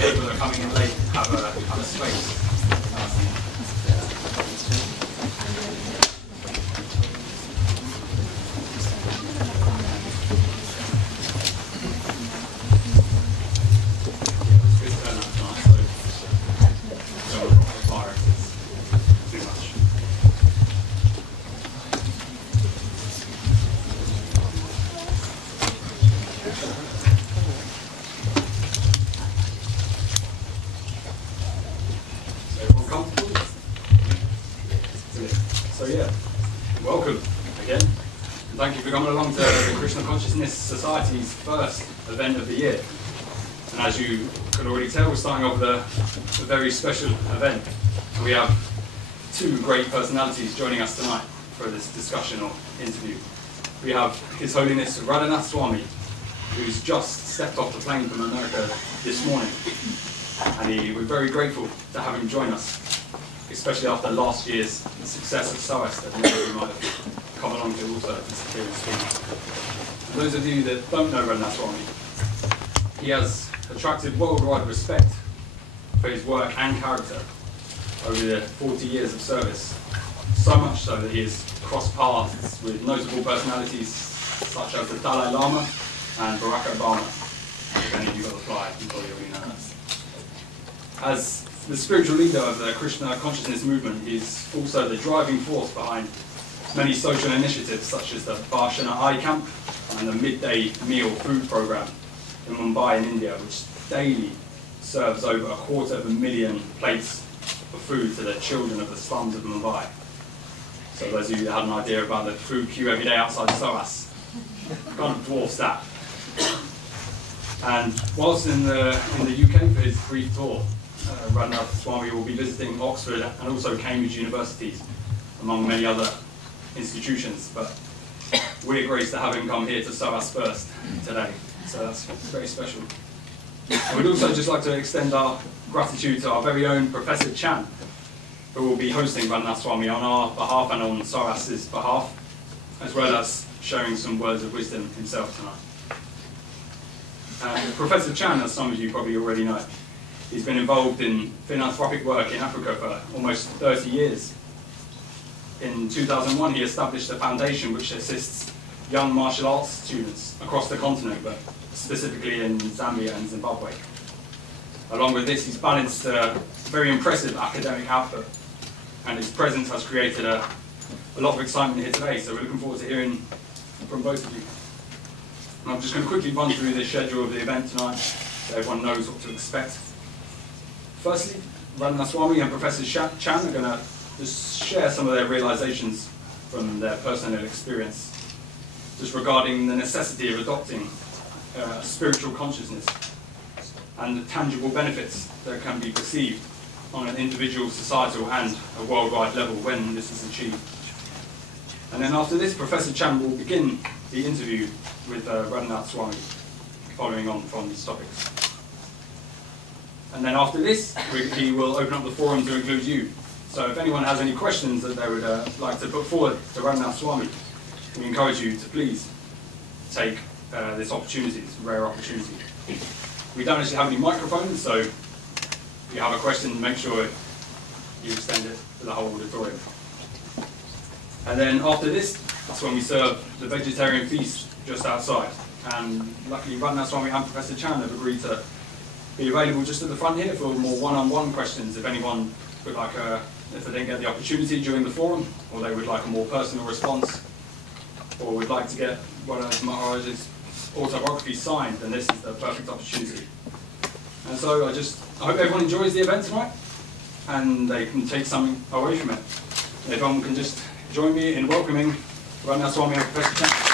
people that are coming in late have a space. Society's first event of the year, and as you can already tell, we're starting off with a very special event. We have two great personalities joining us tonight for this discussion or interview. We have His Holiness Radhanath Swami, who's just stepped off the plane from America this morning, and we're very grateful to have him join us, especially after last year's success of SOAS that many of you might have come along to also hear him speak. For those of you that don't know Radhanath Swami, he has attracted worldwide respect for his work and character over the 40 years of service, so much so that he has crossed paths with notable personalities such as the Dalai Lama and Barack Obama. If any of you got the flyer, you probably already know that. As the spiritual leader of the Krishna consciousness movement, he's also the driving force behind many social initiatives such as the Varshana Eye Camp and the midday meal food program in Mumbai in India, which daily serves over 250,000 plates of food to the children of the slums of Mumbai. So those of you that had an idea about the food queue every day outside SOAS, kind of dwarfs that. And whilst in the UK for his brief tour, Radhanath Swami will be visiting Oxford and also Cambridge universities, among many other institutions, but we're graced to have him come here to SOAS first today, so that's very special. And we'd also just like to extend our gratitude to our very own Professor Chan, who will be hosting Radhanath Swami on our behalf and on SOAS's behalf, as well as sharing some words of wisdom himself tonight. And Professor Chan, as some of you probably already know, he's been involved in philanthropic work in Africa for almost 30 years. In 2001, he established a foundation which assists young martial arts students across the continent, but specifically in Zambia and Zimbabwe. Along with this, he's balanced a very impressive academic output, and his presence has created a lot of excitement here today, so we're looking forward to hearing from both of you. And I'm just going to quickly run through the schedule of the event tonight, so everyone knows what to expect. Firstly, Radhanath Swami and Professor Chan are going to just share some of their realizations from their personal experience, just regarding the necessity of adopting spiritual consciousness and the tangible benefits that can be perceived on an individual, societal and a worldwide level when this is achieved. And then after this, Professor Chan will begin the interview with Radhanath Swami, following on from these topics. And then after this, he will open up the forum to include you. So if anyone has any questions that they would like to put forward to Radhanath Swami, we encourage you to please take this opportunity, this rare opportunity. We don't actually have any microphones, so if you have a question, make sure you extend it to the whole auditorium. And then after this, that's when we serve the vegetarian feast just outside. And luckily, Radhanath Swami and Professor Chan have agreed to be available just at the front here for more one-on-one questions if anyone would like if they didn't get the opportunity during the forum, or they would like a more personal response, or would like to get one of Maharaj's autobiography signed, then this is the perfect opportunity. And so I hope everyone enjoys the event tonight, and they can take something away from it. And everyone can just join me in welcoming Radhanath Swami and Professor Chan.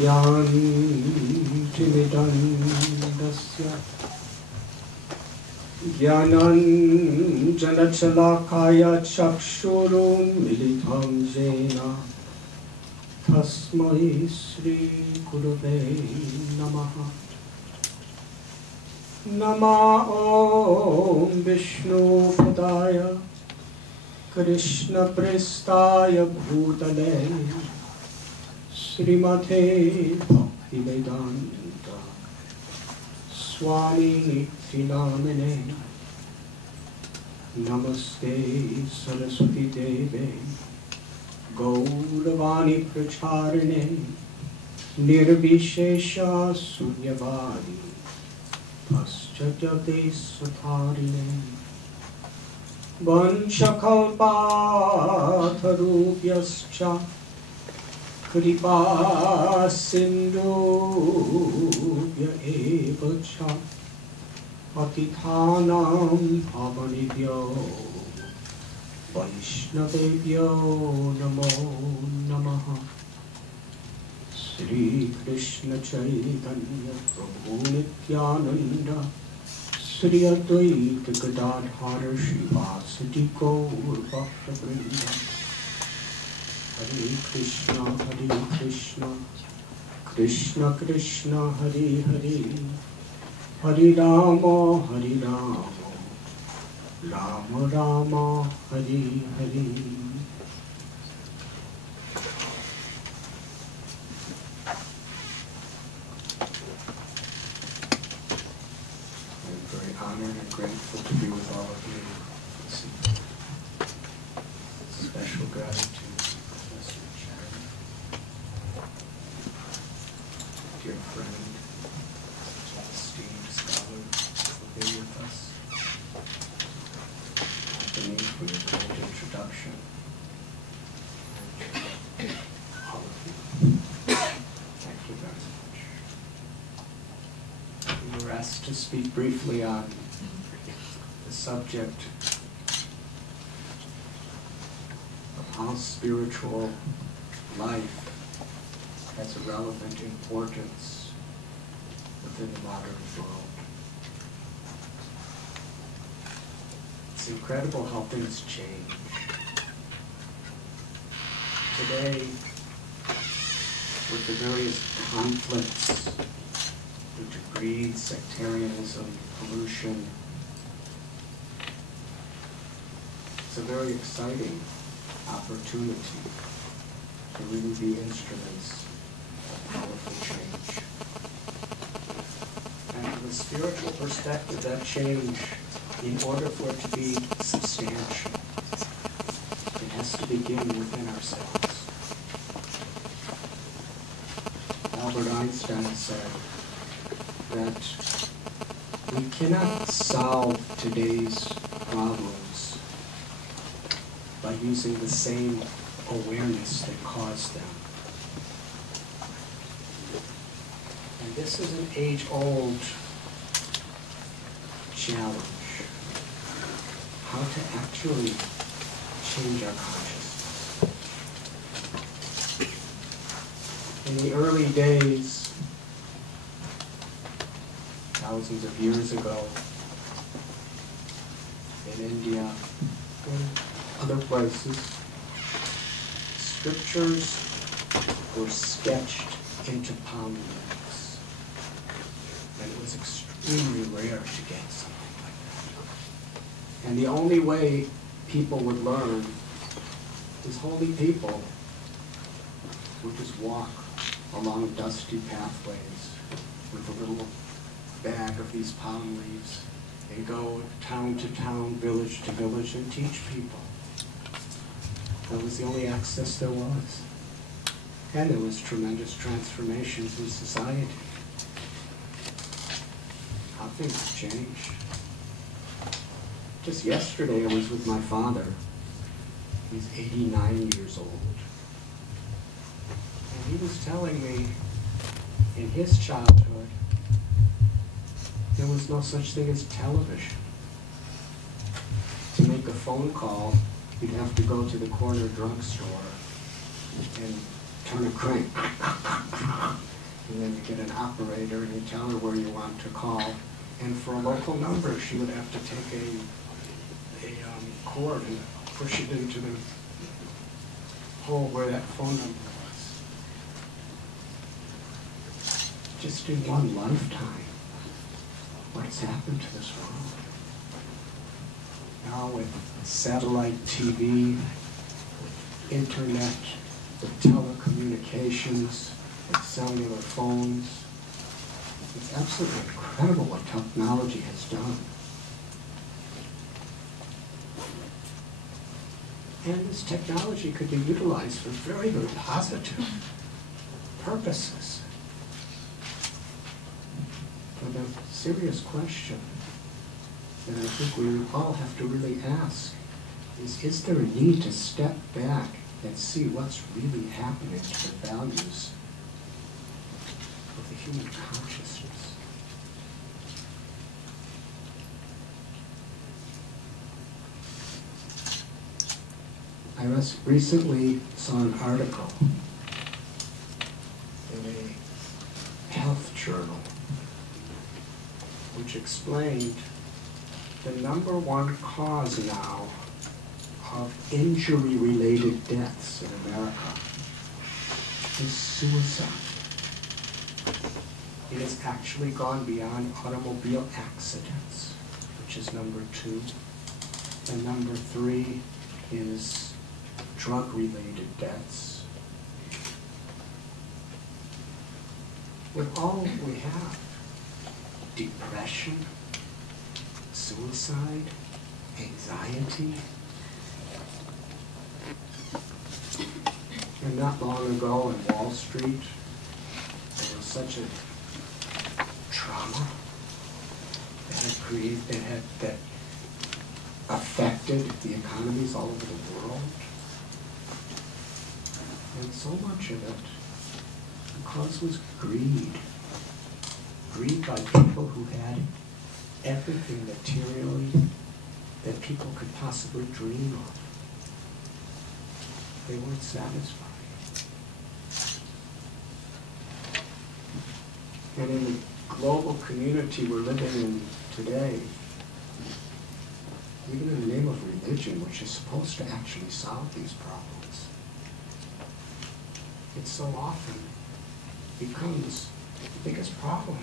Yantimidandasya Jnananjanachalakaya chakshurun militam jena Tasmai Sri Gurave Namaha Nama Om Vishnu Padaya Krishna Prestaya Bhutale Srimate Bhaktivedanta Swami Nityanamine Namaste Saraswati Deve Gauravani Pracharine Nirvishesha Sunyavadi Paschajate Satharine Vanchakalpatarubhyascha Kripa Sindhubhya eva cha Patithanam Pavanibhyo Vaishnavebhyo Namo Namaha Sri Krishna Chaitanya Prabhu Nityananda Sri Advaita Gadadhara Srivasati Gaur Bhakta-vrinda Hare Krishna Krishna Krishna Hare Hare Hare Rama Rama Rama Hare Hare. Honored and grateful to be with all of you this evening. Special gratitude to Professor Richard, dear friend, such an esteemed scholar will be with us. Anthony, for your kind introduction. And all of you. Thank you very much. We were asked to speak briefly on the subject of how spiritual life has a relevant importance within the modern world. It's incredible how things change. Today, with the various conflicts due to greed, sectarianism, pollution, it's a very exciting opportunity to really be instruments of powerful change. And from a spiritual perspective, that change, in order for it to be substantial, it has to begin within ourselves. Albert Einstein said that we cannot solve today's problems by using the same awareness that caused them. And this is an age-old challenge, how to actually change our consciousness. In the early days, thousands of years ago, in India, other places, scriptures were sketched into palm leaves. And it was extremely rare to get something like that. And the only way people would learn is holy people would just walk along dusty pathways with a little bag of these palm leaves and go town to town, village to village, and teach people. That was the only access there was. And there was tremendous transformations in society. How things change. Just yesterday I was with my father. He's 89 years old. And he was telling me in his childhood there was no such thing as television. To make a phone call, you'd have to go to the corner drugstore and turn a crank. get an operator and you tell her where you want to call, and for a local number she would have to take a cord and push it into the hole where that phone number was. Just in one lifetime, what's happened to this world? Now with satellite TV, with internet, with telecommunications, with cellular phones, it's absolutely incredible what technology has done. And this technology could be utilized for very, very positive purposes. But a serious question that I think we all have to really ask is there a need to step back and see what's really happening to the values of the human consciousness? I recently saw an article in a health journal which explained the #1 cause now of injury-related deaths in America is suicide. It has actually gone beyond automobile accidents, which is #2. And #3 is drug-related deaths. With all we have, depression, suicide, anxiety. And not long ago in Wall Street, there was such a trauma that affected the economies all over the world. And so much of it, the cause was greed. Greed by people who had everything materially that people could possibly dream of. They weren't satisfied. And in the global community we're living in today, even in the name of religion, which is supposed to actually solve these problems, it so often becomes the biggest problem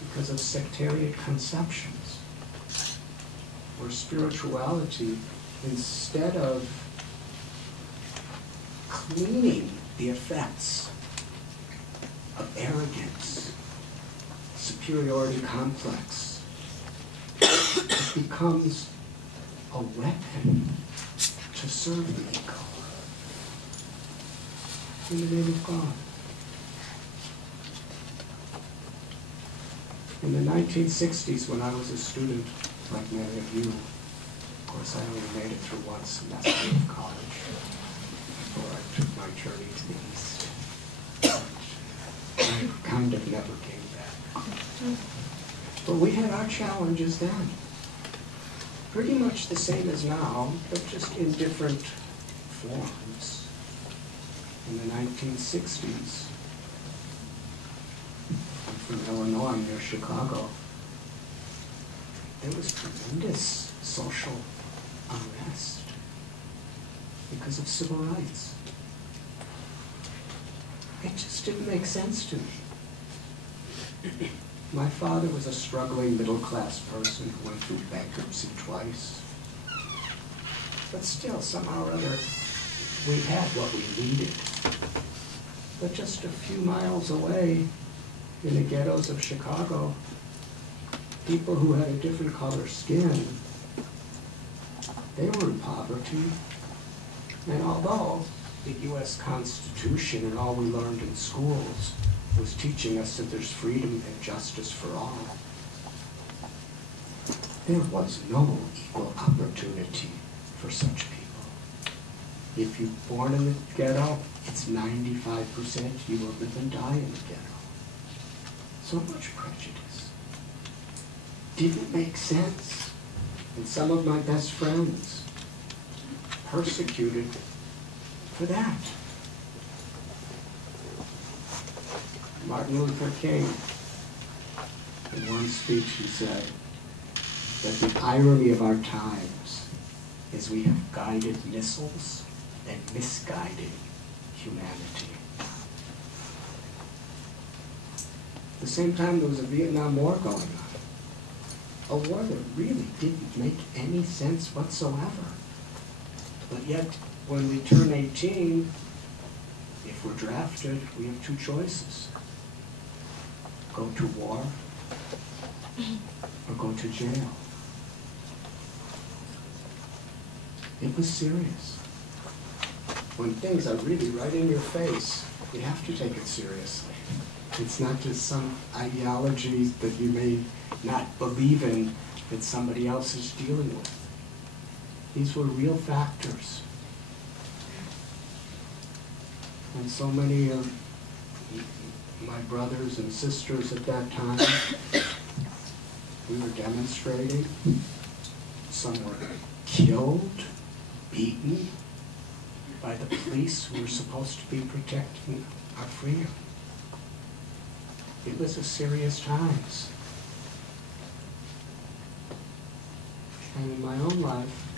because of sectarian conceptions, where spirituality, instead of cleaning the effects of arrogance, superiority complex, it becomes a weapon to serve the ego in the name of God. In the 1960s, when I was a student, like many of you, of course I only made it through one semester of college before I took my journey to the East. I kind of never came back. But we had our challenges then. Pretty much the same as now, but just in different forms. In the 1960s, I'm from Illinois, near Chicago, there was tremendous social unrest because of civil rights. It just didn't make sense to me. My father was a struggling middle-class person who went through bankruptcy twice. But still, somehow or other, we had what we needed. But just a few miles away, in the ghettos of Chicago, people who had a different color skin, they were in poverty. And although the U.S. Constitution and all we learned in schools was teaching us that there's freedom and justice for all, there was no equal opportunity for such people. If you're born in the ghetto, it's 95% you will live and die in the ghetto. So much prejudice. Didn't make sense. And some of my best friends persecuted for that. Martin Luther King, in one speech he said that the irony of our times is we have guided missiles and misguided humanity. At the same time, there was a Vietnam War going on. A war that really didn't make any sense whatsoever. But yet, when we turn 18, if we're drafted, we have two choices. Go to war or go to jail. It was serious. When things are really right in your face, you have to take it seriously. It's not just some ideology that you may not believe in that somebody else is dealing with. These were real factors. And so many of my brothers and sisters at that time, we were demonstrating. Some were killed, beaten by the police who were supposed to be protecting our freedom. It was a serious times. And in my own life,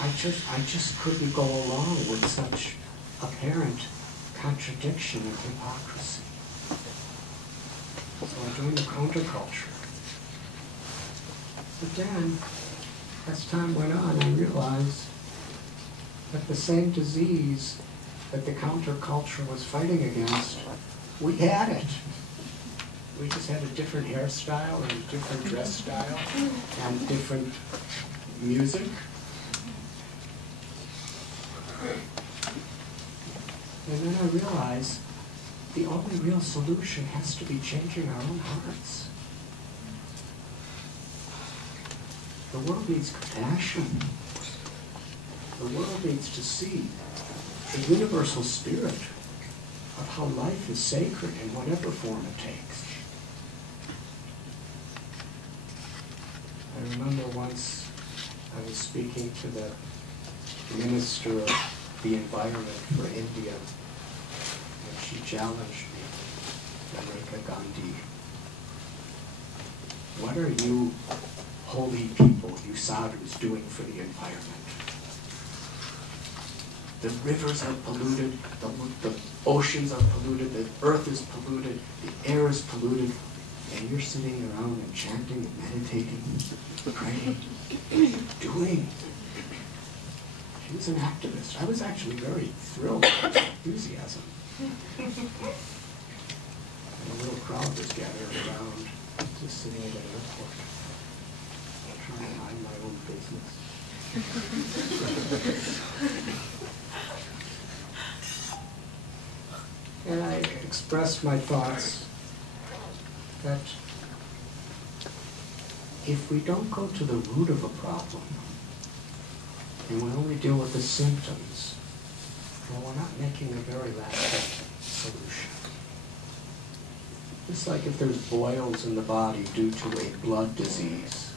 I just couldn't go along with such apparent contradiction and hypocrisy. So I joined the counterculture. But then, as time went on, I realized that the same disease that the counterculture was fighting against, we had it. We just had a different hairstyle and a different dress style and different music. And then I realized the only real solution has to be changing our own hearts. The world needs compassion. The world needs to see the universal spirit of how life is sacred in whatever form it takes. I remember once I was speaking to the Minister of the Environment for India, and she challenged me, Maneka Gandhi, what are you holy people, you sadhus, doing for the environment? The rivers are polluted, the oceans are polluted, the earth is polluted, the air is polluted, and you're sitting around and chanting and meditating, praying. What are you doing? She was an activist. I was actually very thrilled with her enthusiasm. And a little crowd was gathered around, just sitting at an airport, trying to mind my own business. And I expressed my thoughts that if we don't go to the root of a problem, and we only deal with the symptoms, well, we're not making a very lasting solution. It's like if there's boils in the body due to a blood disease.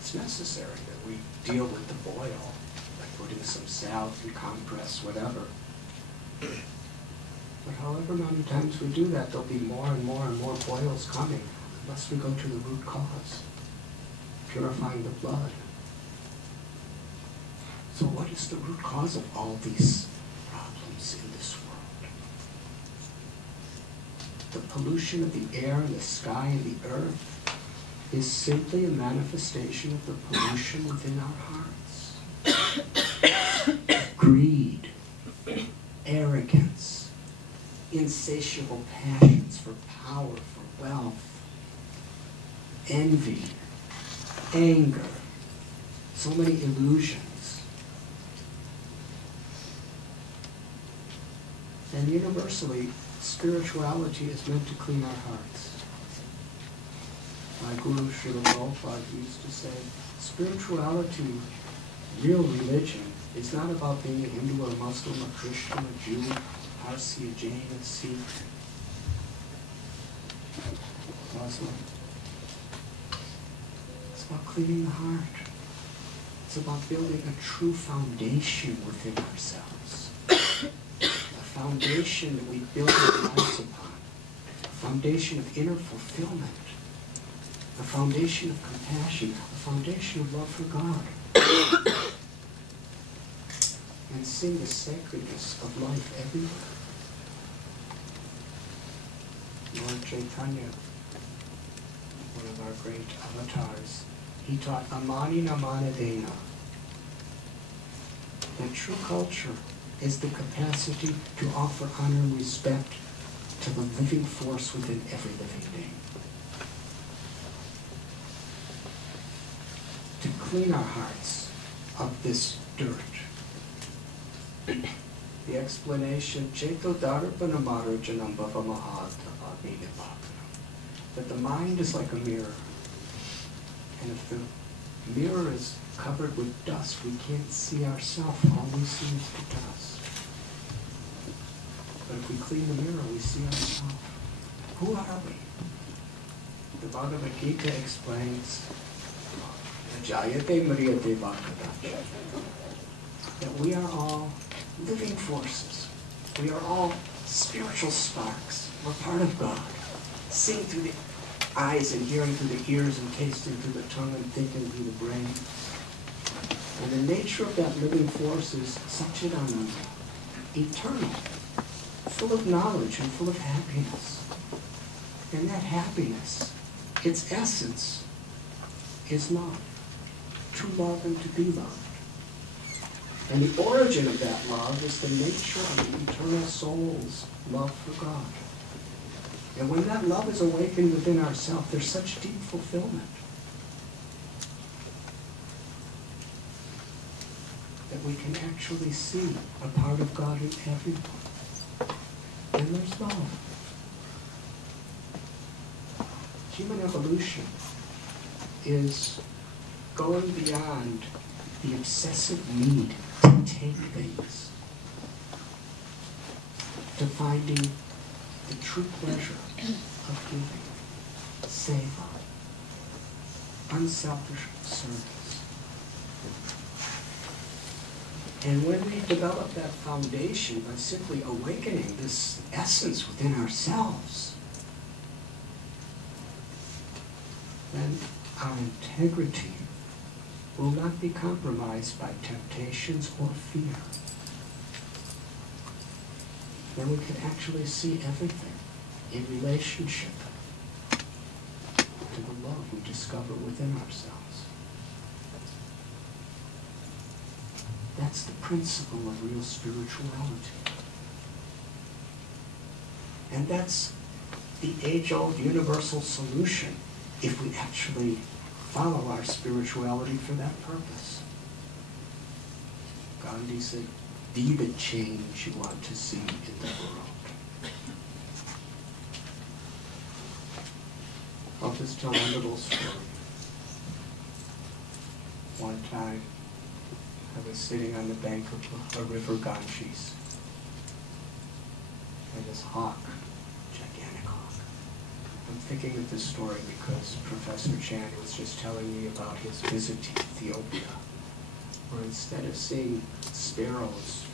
It's necessary that we deal with the boil by putting some salve and compress, whatever. But however many times we do that, there'll be more and more and more boils coming unless we go to the root cause, purifying the blood. So what is the root cause of all these problems in this world? The pollution of the air and the sky and the earth is simply a manifestation of the pollution within our hearts. Greed, arrogance, insatiable passions for power, for wealth, envy, anger, so many illusions. And universally, spirituality is meant to clean our hearts. My guru, Srila Prabhupada, used to say, spirituality, real religion, is not about being a Hindu or a Muslim, a Christian, a Jew, Parsi, a Jain, a Sikh, Muslim. It's about cleaning the heart. It's about building a true foundation within ourselves. foundation that we build our lives upon, a foundation of inner fulfillment, a foundation of compassion, a foundation of love for God, and sing the sacredness of life everywhere. Lord Chaitanya, one of our great avatars, he taught Amani Namanadena, that true culture is the capacity to offer honor and respect to the living force within every living being. To clean our hearts of this dirt. The explanation, Cheto Darpana Marajanam Bhava Mahata Abhina Bhavanam, that the mind is like a mirror. And if the mirror is covered with dust, we can't see ourselves. All we see is the dust. But if we clean the mirror, we see ourselves. Who are we? The Bhagavad Gita explains Jayate Mariyate Vakadacha, that we are all living forces. We are all spiritual sparks. We're part of God. Seeing through the eyes and hearing through the ears and tasting through the tongue and thinking through the brain. And the nature of that living force is Satchidananda, eternal, full of knowledge and full of happiness. And that happiness, its essence, is love. To love and to be loved. And the origin of that love is the nature of the eternal soul's love for God. And when that love is awakened within ourselves, there's such deep fulfillment that we can actually see a part of God in everyone. And there's love. Human evolution is going beyond the obsessive need to take things, to finding the true pleasure of giving, seva, unselfish service. And when we develop that foundation by simply awakening this essence within ourselves, then our integrity will not be compromised by temptations or fear. Then we can actually see everything in relationship to the love we discover within ourselves. That's the principle of real spirituality. And that's the age-old universal solution if we actually follow our spirituality for that purpose. Gandhi said, be the change you want to see in the world. I'll just tell a little story. One time, I was sitting on the bank of a river Ganges, and this hawk, gigantic hawk. I'm thinking of this story because Professor Chan was just telling me about his visit to Ethiopia, where instead of seeing sparrows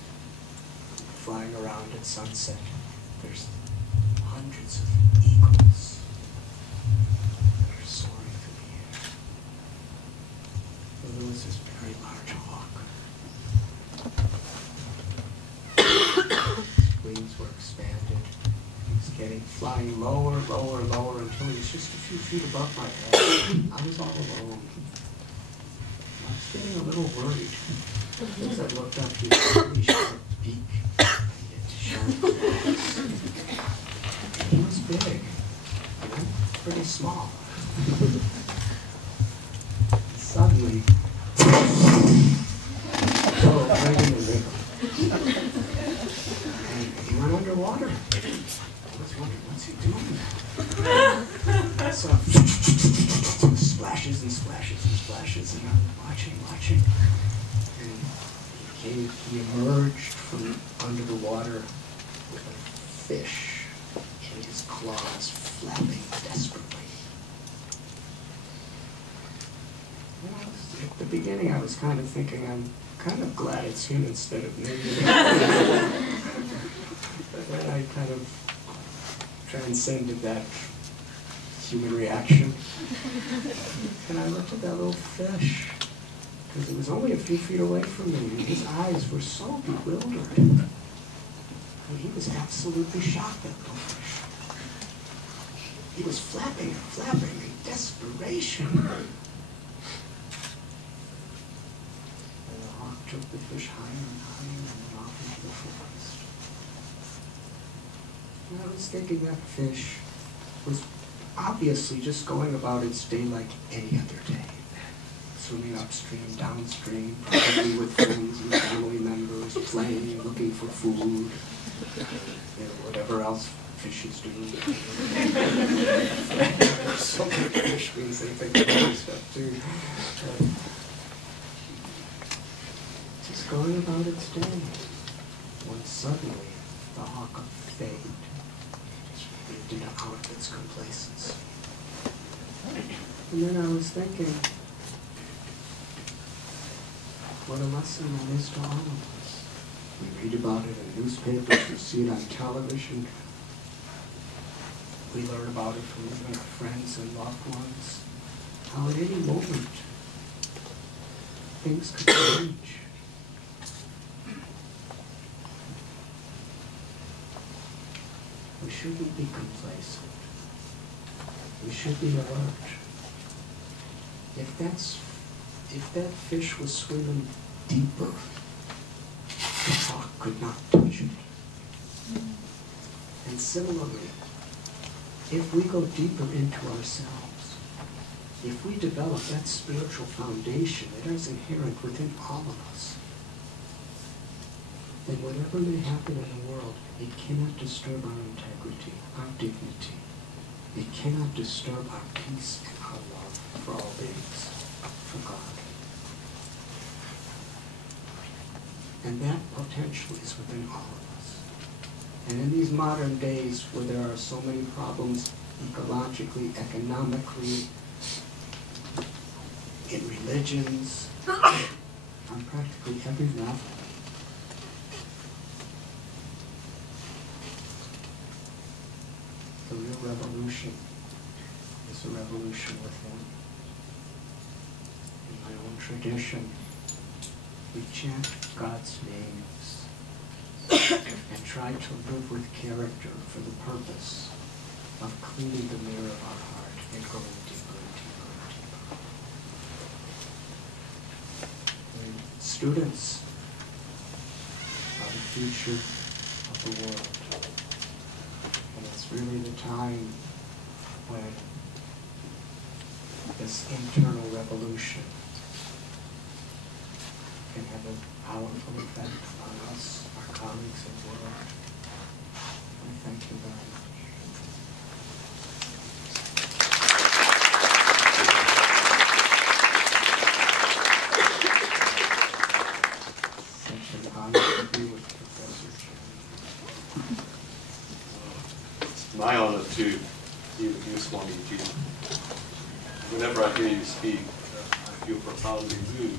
flying around at sunset, there's hundreds of eagles that are soaring through the air. And there was this very large hawk. His wings were expanded. He was getting flying lower, lower, lower until he was just a few feet above my head. I was all alone. I was getting a little worried. As I looked up, he had a really sharp beak. He was big, and I'm pretty small. Suddenly, right in the river. And he went underwater. I was wondering, what's he doing? I saw splashes and splashes and splashes, and I'm watching. And he emerged from under the water with a fish in his claws, flapping desperately. At the beginning, I was kind of thinking, I'm kind of glad it's him instead of me. then I kind of transcended that human reaction. And I looked at that little fish, because it was only a few feet away from me, and his eyes were so bewildered. And he was absolutely shocked, that little fish. He was flapping and flapping in desperation. And the hawk took the fish higher and higher and went off into the forest. And I was thinking that fish was obviously just going about its day like any other day. Swimming upstream, downstream, probably with friends and family members, playing, looking for food, whatever else fishes do. So many fish means they think of other stuff too. Just going about its day, when suddenly the hawk faded. Into out of its complacence. And then I was thinking, what a lesson that is to all of us. We read about it in newspapers, we see it on television, we learn about it from even our friends and loved ones, how at any moment things could change. We shouldn't be complacent. We should be alert. If that fish was swimming deeper, the hawk could not touch it. And similarly, if we go deeper into ourselves, if we develop that spiritual foundation that is inherent within all of us, then whatever may happen in the world, it cannot disturb our integrity, our dignity. It cannot disturb our peace and our love for all beings, for God. And that potential is within all of us. And in these modern days where there are so many problems ecologically, economically, in religions, on practically every level, the real revolution is a revolution within. In my own tradition, we chant God's names and try to live with character for the purpose of cleaning the mirror of our heart and going deeper and deeper and deeper. And students are the future of the world. It's really the time when this internal revolution can have a powerful effect on us, our colleagues at work. I thank you very much. Such an honor to be with Professor Swami. My honor to be with you, Swami Ji. Whenever I hear you speak, I feel profoundly moved.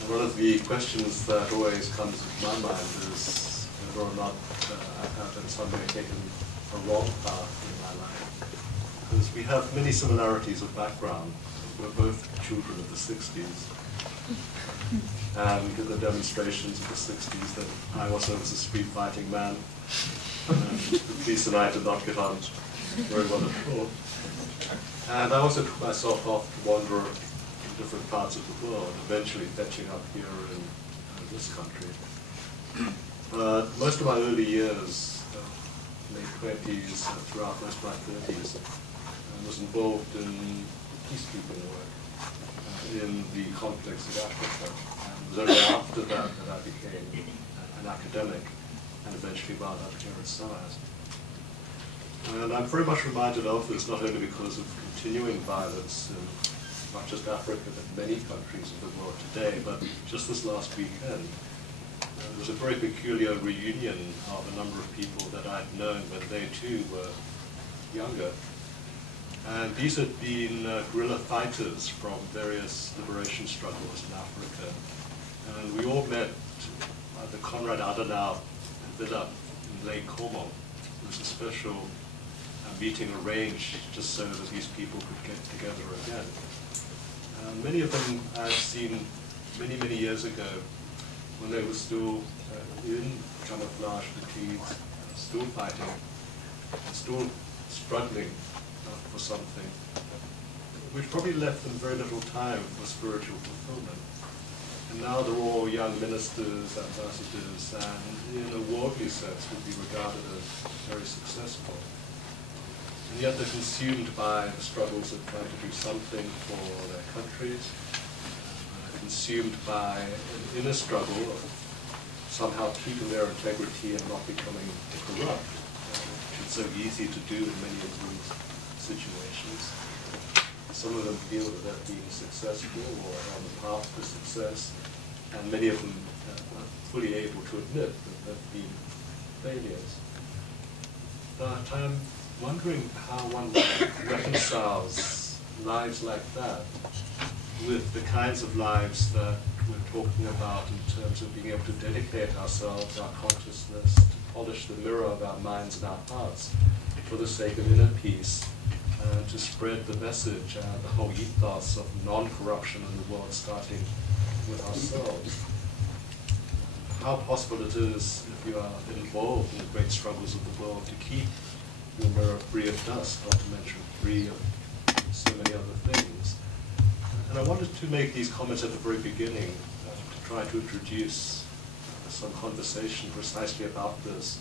And one of the questions that always comes to my mind is whether or not I have in some way taken a wrong path in my life. Because we have many similarities of background. We're both children of the 60s. And we did the demonstrations of the 60s that I also was a street fighting man. The police and I did not get on very well at all. And I also took myself off to wander in different parts of the world, eventually fetching up here in this country. But most of my early years, late 20s, throughout most of my 30s, I was involved in peacekeeping work in the conflicts of Africa. And it was only after that that I became an academic, and eventually wound up here at SOAS. And I'm very much reminded of this not only because of continuing violence in not just Africa, but many countries of the world today, but just this last weekend, there was a very peculiar reunion of a number of people that I'd known when they too were younger. And these had been guerrilla fighters from various liberation struggles in Africa. And we all met at the Konrad Adenauer villa in Lake Como. There was a special meeting arranged just so that these people could get together again. Many of them I've seen many, many years ago when they were still in camouflage fatigues, still fighting, still struggling for something, which probably left them very little time for spiritual fulfillment. And now they're all young ministers, ambassadors, and in a worldly sense would be regarded as very successful. And yet they're consumed by the struggles of trying to do something for their countries, consumed by an inner struggle of somehow keeping their integrity and not becoming corrupt, which is so easy to do in many of these situations. Some of them feel that they're being successful or on the path to success, and many of them are fully able to admit that they've been failures. But I'm wondering how one reconciles lives like that with the kinds of lives that we're talking about in terms of being able to dedicate ourselves, our consciousness, to polish the mirror of our minds and our hearts for the sake of inner peace, and to spread the message and the whole ethos of non-corruption in the world, starting with ourselves. How possible it is, if you are involved in the great struggles of the world, to keep your mirror free of dust, not to mention free of so many other things. And I wanted to make these comments at the very beginning to try to introduce some conversation precisely about this.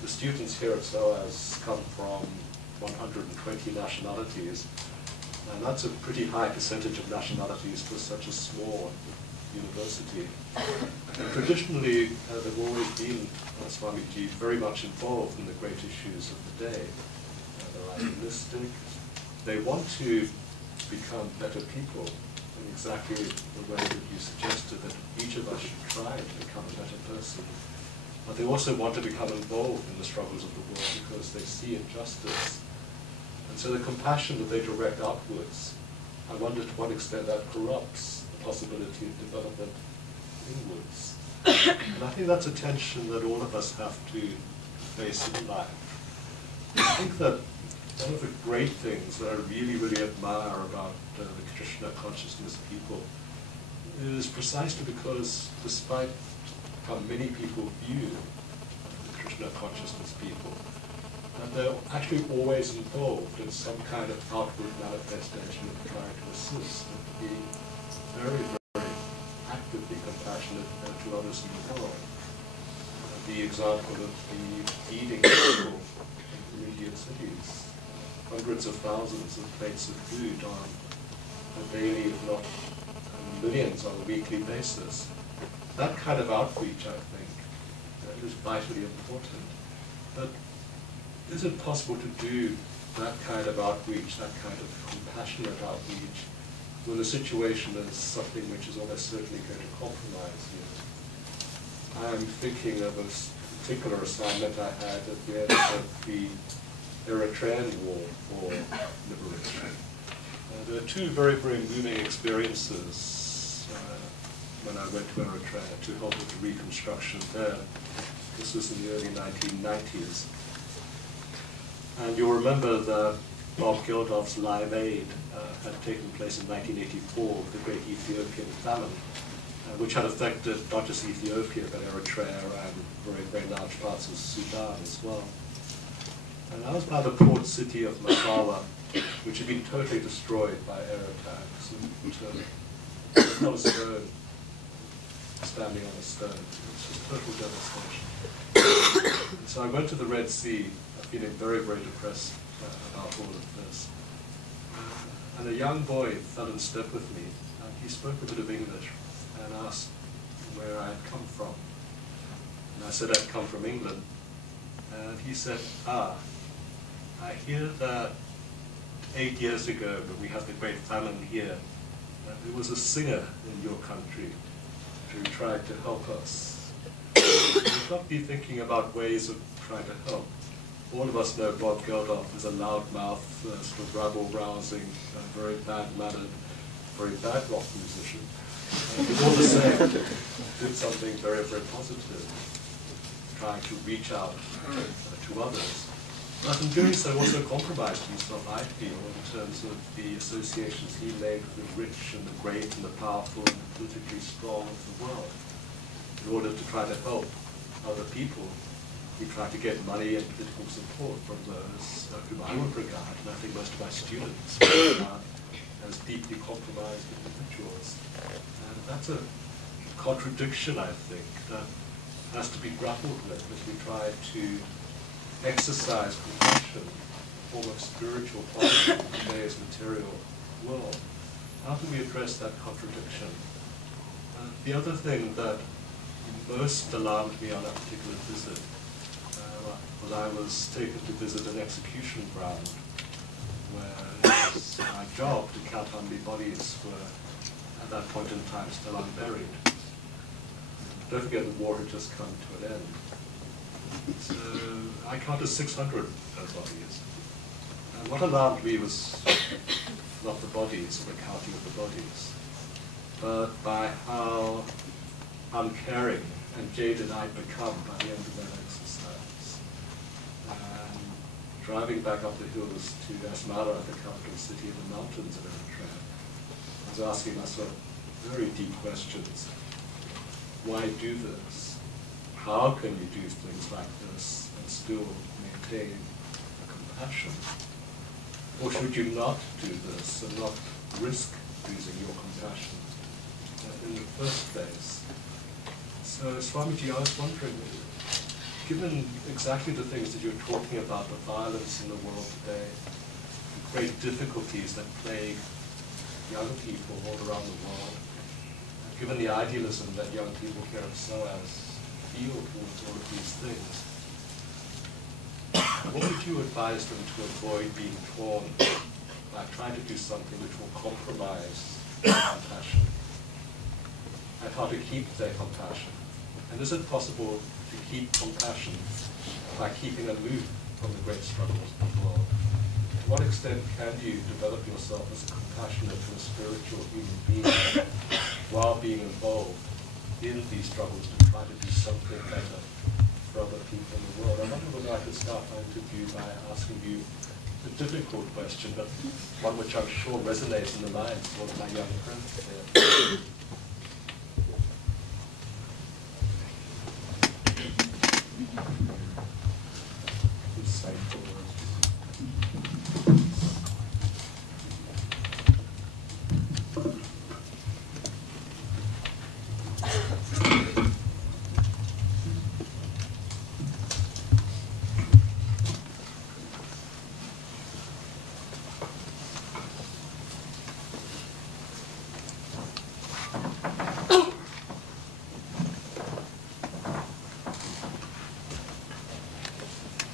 The students here at SOAS come from 120 nationalities, and that's a pretty high percentage of nationalities for such a small university. And traditionally, they've always been, Swamiji, very much involved in the great issues of the day. They're idealistic. They want to become better people in exactly the way that you suggested, that each of us should try to become a better person. But they also want to become involved in the struggles of the world because they see injustice. And so the compassion that they direct outwards, I wonder to what extent that corrupts the possibility of development inwards. And I think that's a tension that all of us have to face in life. I think that one of the great things that I really, really admire about the Krishna consciousness people is precisely because despite how many people view the Krishna consciousness people, and they're actually always involved in some kind of outward manifestation of trying to assist and to be very, very actively compassionate to others in the world. The example of the feeding people in Indian cities, hundreds of thousands of plates of food on a daily, if not millions on a weekly basis. That kind of outreach, I think, is vitally important. But is it possible to do that kind of outreach, that kind of compassionate outreach, when the situation is something which is almost certainly going to compromise you? I'm thinking of a particular assignment I had at the end of the Eritrean War for liberation. There are two very, very moving experiences when I went to Eritrea to help with the reconstruction there. This was in the early 1990s. And you'll remember that Bob Geldof's Live Aid had taken place in 1984 with the great Ethiopian famine, which had affected not just Ethiopia, but Eritrea and very, very large parts of Sudan as well. And I was by the port city of Massawa, which had been totally destroyed by air attacks. There's not a stone standing on a stone. It's just total devastation. And so I went to the Red Sea, feeling very, very depressed about all of this. And a young boy fell in step with me. He spoke a bit of English and asked where I had come from. And I said I'd come from England. And he said, I hear that 8 years ago, when we had the great famine here, there was a singer in your country who tried to help us. We've got to be thinking about ways of trying to help. All of us know Bob Geldof is a loudmouth, sort of rabble-rousing, very bad-mannered, very bad rock musician. But all the same, did something very, very positive. trying to reach out to others. But in doing so, also compromised himself, I feel, in terms of the associations he made with the rich and the great and the powerful and the politically strong of the world. In order to try to help other people, he tried to get money and political support from those whom I would regard, and I think most of my students would regard as deeply compromised individuals. And that's a contradiction, I think, that has to be grappled with as we try to exercise compassion, a form of spiritual quality in today's material world. How do we address that contradiction? The other thing that most alarmed me on that particular visit was I was taken to visit an execution ground where it was my job to count how many bodies were at that point in time still unburied. Don't forget the war had just come to an end. So I counted 600 bodies. And what alarmed me was not the bodies or the counting of the bodies, but by how uncaring and jaded I'd become by the end of that exercise. And driving back up the hills to Asmara, the capital city in the mountains of Eritrea, I was asking myself very deep questions. Why do this? How can you do things like this and still maintain compassion? Or should you not do this and not risk losing your compassion in the first place? So Swamiji, I was wondering, given exactly the things that you're talking about, the violence in the world today, the great difficulties that plague young people all around the world, given the idealism that young people here at SOAS feel towards all of these things, what would you advise them to avoid being torn by trying to do something which will compromise their compassion? And how to keep their compassion? And is it possible to keep compassion by keeping aloof from the great struggles of the world? To what extent can you develop yourself as a compassionate and spiritual human being while being involved in these struggles to try to do something better for other people in the world? I wonder whether I could start my interview by asking you a difficult question, but one which I'm sure resonates in the minds of all of my young friends here.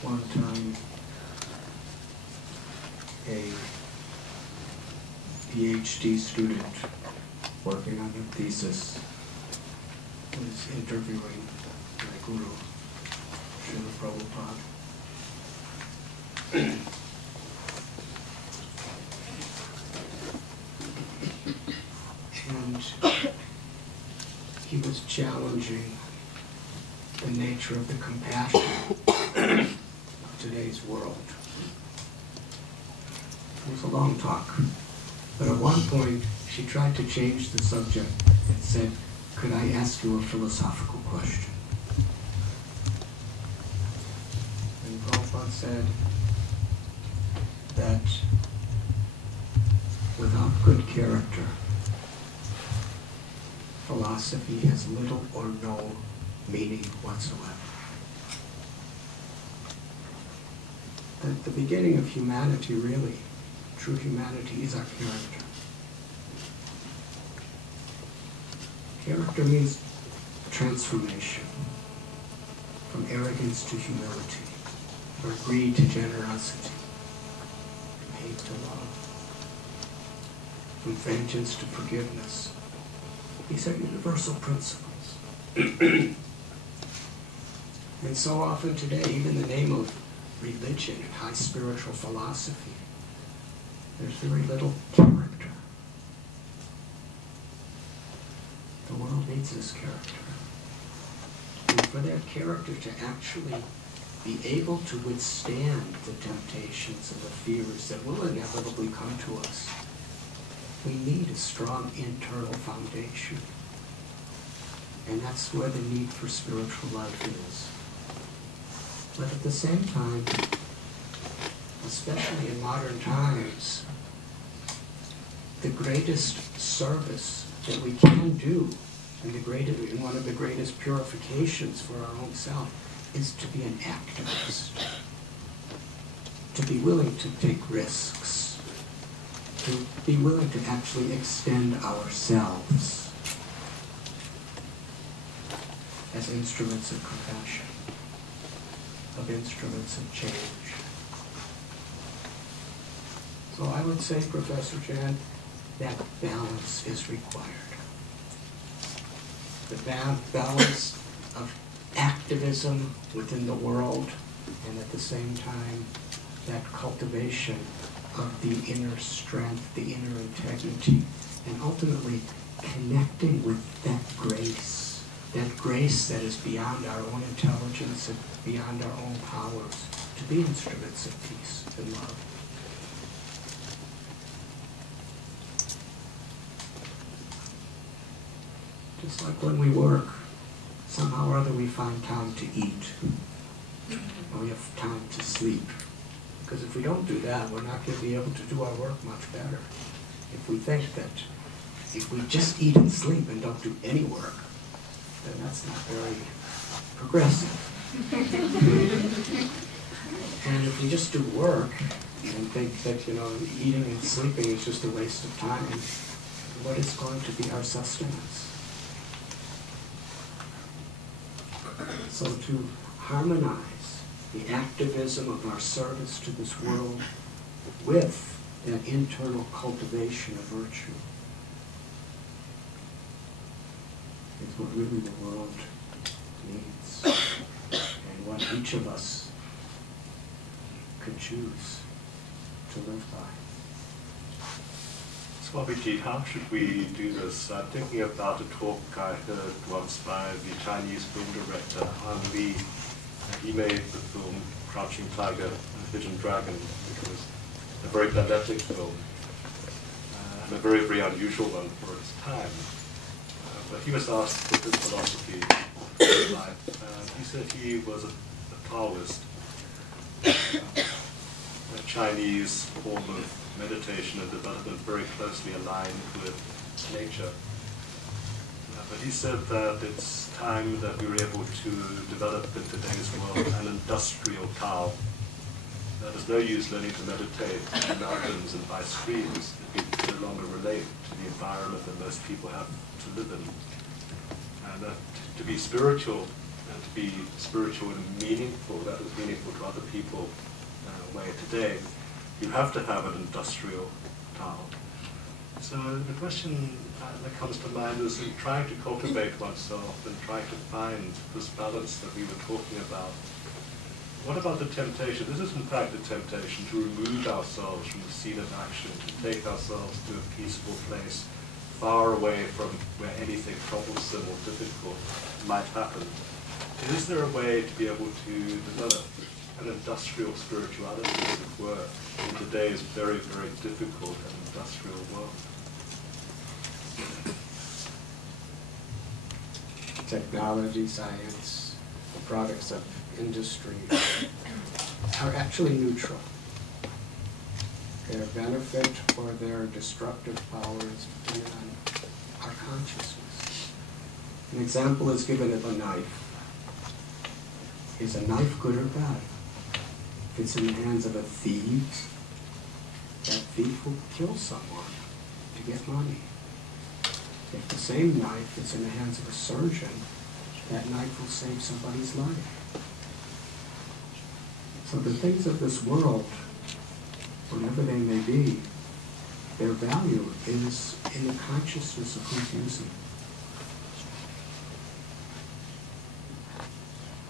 One time, a PhD student working on a thesis was interviewing my guru, Srila Prabhupada. And he was challenging the nature of the compassion of today's world. It was a long talk, but at one point she tried to change the subject and said, "Could I ask you a philosophical question?" And Prabhupada said that without good character, philosophy has little or no meaning whatsoever. That the beginning of humanity, really, true humanity, is our character. Character means transformation, from arrogance to humility, from greed to generosity, from hate to love, from vengeance to forgiveness. These are universal principles. And so often today, even in the name of religion and high spiritual philosophy, there's very little character. The world needs this character. and for their character to actually be able to withstand the temptations and the fears that will inevitably come to us, we need a strong internal foundation. And that's where the need for spiritual life is. But at the same time, especially in modern times, the greatest service that we can do, and one of the greatest purifications for our own self, is to be an activist, to be willing to take risks, to be willing to actually extend ourselves as instruments of compassion, of instruments of change. So I would say, Professor Chan, that balance is required. The balance of activism within the world, and at the same time, that cultivation of the inner strength, the inner integrity, and ultimately connecting with that grace that is beyond our own intelligence and beyond our own powers, to be instruments of peace and love. Just like when we work, somehow or other we find time to eat, and we have time to sleep. Because if we don't do that, we're not going to be able to do our work much better. If we think that if we just eat and sleep and don't do any work, then that's not very progressive. And if we just do work and think that, eating and sleeping is just a waste of time, what is going to be our sustenance? So to harmonize the activism of our service to this world with that internal cultivation of virtue is what really the world needs, and what each of us could choose to live by. Swamiji, how should we do this? I'm thinking about a talk I heard once by the Chinese film director, Ang Lee. He made the film Crouching Tiger and Hidden Dragon, which was a very didactic film, and a very, very unusual one for its time. But he was asked what his philosophy was like. He said he was a Taoist, a Chinese form of meditation and development very closely aligned with nature. But he said that it's time that we were able to develop in today's world an industrial Tao. There's no use learning to meditate in mountains and by streams if we no longer relate to the environment that most people have to live in. And to be spiritual, and to be spiritual and meaningful, that is meaningful to other people way today, you have to have an industrial Tao. So the question that comes to mind is in trying to cultivate oneself and trying to find this balance that we were talking about. What about the temptation? This is in fact a temptation to remove ourselves from the scene of action, to take ourselves to a peaceful place, far away from where anything troublesome or difficult might happen. Is there a way to be able to develop an industrial spirituality, as it were, in today's very, very difficult and industrial world? Technology, science, the products of industry are actually neutral. Their benefit or their destructive powers depend on our consciousness. An example is given of a knife. Is a knife good or bad? If it's in the hands of a thief, that thief will kill someone to get money. If the same knife is in the hands of a surgeon, that knife will save somebody's life. So the things of this world, whatever they may be, their value is in the consciousness of who's using it.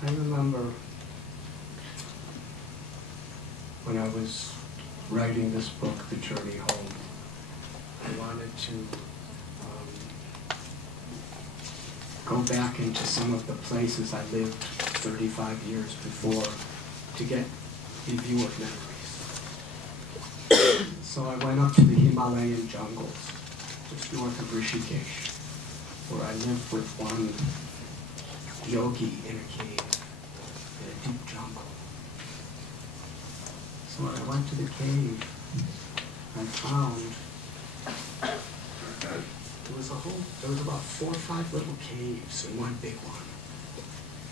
I remember when I was writing this book, The Journey Home, I wanted to go back into some of the places I lived 35 years before to get a view of memories. So I went up to the Himalayan jungles, just north of Rishikesh, where I lived with one yogi in a cave in a deep jungle. So when I went to the cave, I found there was about 4 or 5 little caves and one big one.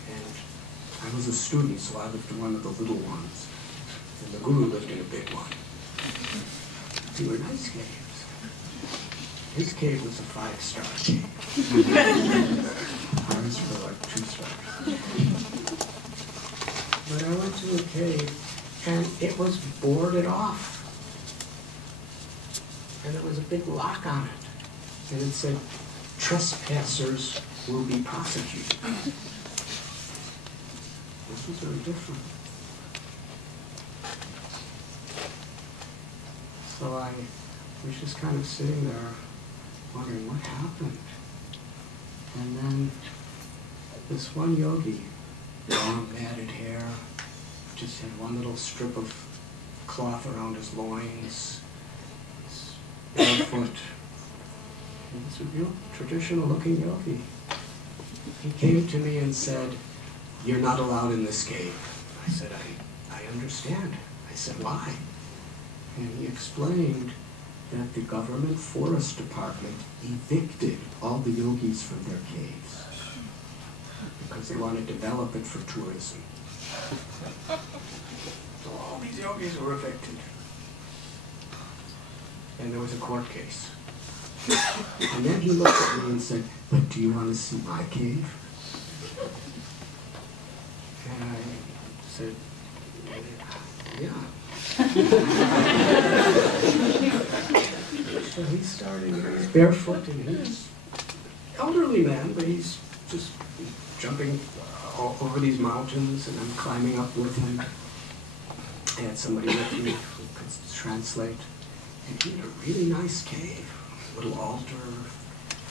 And I was a student, so I lived in one of the little ones. And the guru lived in a big one. They were nice caves. His cave was a 5-star cave. Ours were like 2 stars. But I went to a cave and it was boarded off. And there was a big lock on it. And it said, trespassers will be prosecuted. This was very different. So I was just kind of sitting there wondering what happened. And then this one yogi, long matted hair, just had one little strip of cloth around his loins, barefoot. He was a real traditional-looking yogi. He came to me and said, "You're not allowed in this cave." I said, I understand. I said, why? And he explained that the government forest department evicted all the yogis from their caves because they want to develop it for tourism. So all these yogis were evicted. And there was a court case. And then he looked at me and said, "But do you want to see my cave?" And I said, "Yeah." So he started, he's barefoot and he's elderly man, but he's just jumping over these mountains and I'm climbing up with him. I had somebody with me who could translate. And he had a really nice cave. Little altar,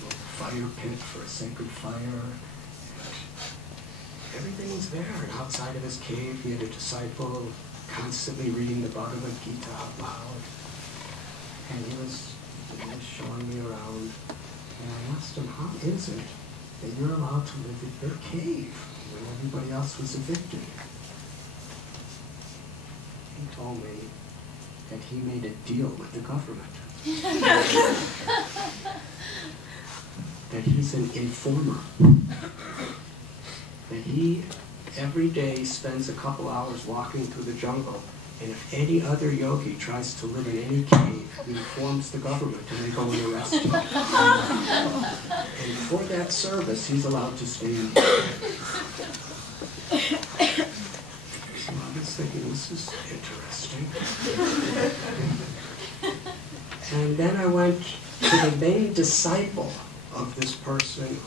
little fire pit for a sacred fire. Everything was there. And outside of his cave, he had a disciple constantly reading the Bhagavad Gita out loud. And he was showing me around. And I asked him, how is it that you're allowed to live in your cave when everybody else was evicted? He told me that he made a deal with the government. That he's an informer. That he, every day, spends a couple hours walking through the jungle, and if any other yogi tries to live in any cave, he informs the government and they go and arrest him. And for that service, he's allowed to stay in. So I was thinking, this is interesting. And then I went to the main disciple of this person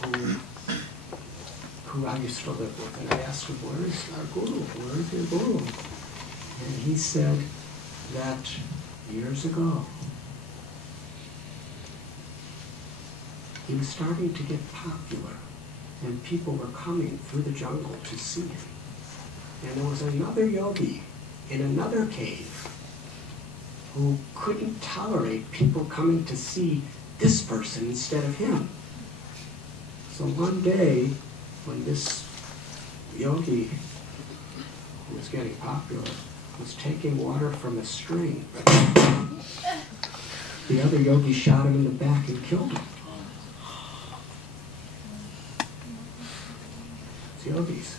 who I used to live with, and I asked him, "Where is our guru? Where is your guru?" And he said that years ago, he was starting to get popular, and people were coming through the jungle to see him. And there was another yogi in another cave who couldn't tolerate people coming to see this person instead of him. So one day, when this yogi, who was getting popular, was taking water from a string, the other yogi shot him in the back and killed him. It's yogis.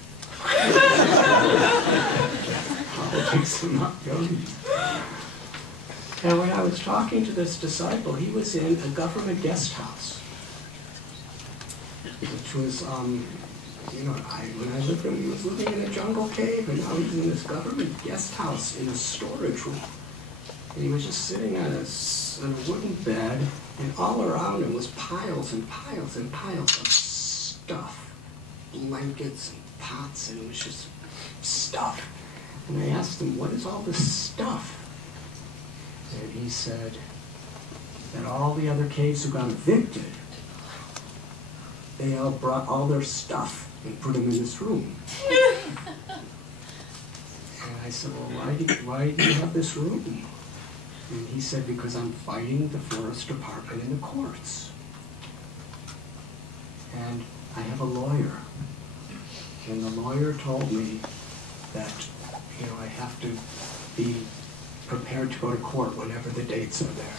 Politics are not yogis. And when I was talking to this disciple, he was in a government guest house, which was, when I lived with him, he was living in a jungle cave, and now he's in this government guest house in a storage room. And he was just sitting on a wooden bed, and all around him was piles and piles and piles of stuff, blankets and pots, and it was just stuff. And I asked him, "What is all this stuff?" And he said that all the other caves who got evicted they all brought all their stuff and put them in this room. And I said, well, why do you have this room? And he said, because I'm fighting the forest department in the courts. And I have a lawyer. And the lawyer told me that, you know, I have to be prepared to go to court whenever the dates are there.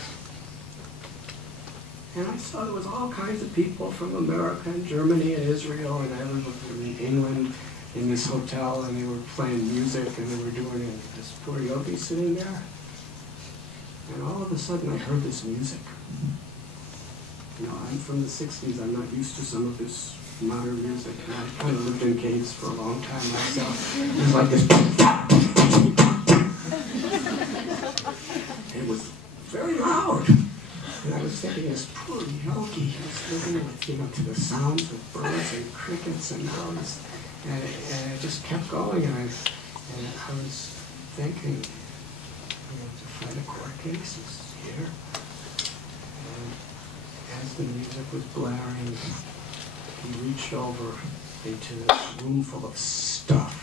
And I saw there was all kinds of people from America and Germany and Israel, and I was in England in this hotel, and they were playing music, and they were doing it. This poor yogi sitting there. And all of a sudden I heard this music. You know, I'm from the 60s, I'm not used to some of this modern music, and I kind of lived in caves for a long time myself. It was like this. It was very loud. And I was thinking, this poor yogi, he was living with, you know, to the sounds of birds and crickets and owls. And it just kept going, and I was thinking, you know, to fight a court case is here. And as the music was blaring, he reached over into this room full of stuff.